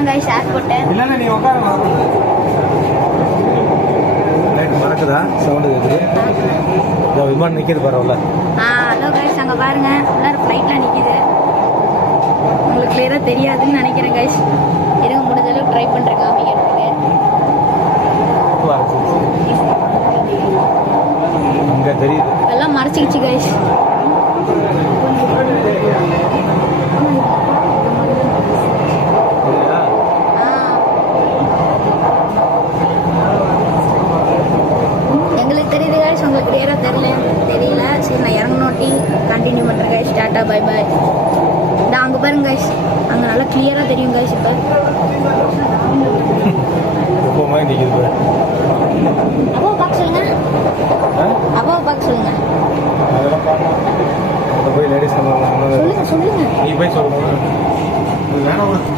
இதுதான் guys airport. இல்ல நீ உட்காருங்க. ரைட் மறக்குதா சவுண்ட் கேக்குது. இந்த விமானம் நிக்குது பரவாயில்ல. ஹலோ கைஸ், அங்க பாருங்க எல்லாரும் ஃப்ளைட்லாம் நிக்குது. உங்களுக்கு கிளியரா தெரியாதுன்னு நினைக்கிறேன் கைஸ். இருங்க முடிஞ்ச அளவுக்கு ட்ரை பண்றேன் காமிக்கிறதுக்கு. இங்க தெரியுது. எல்லாம் மறைச்சிக்கிச்சு கைஸ். எங்களுக்கு தெரியுது கைஸ், உங்களுக்கு கிளியரா தெரியல. சரி நான் இறங்கனோட்டி கண்டினியூ பண்றேன் கைஸ். Tata bye bye. அங்கே பாருங்க கைஸ், அங்கே நல்லா கிளியரா தெரியும் கைஸ். இப்போ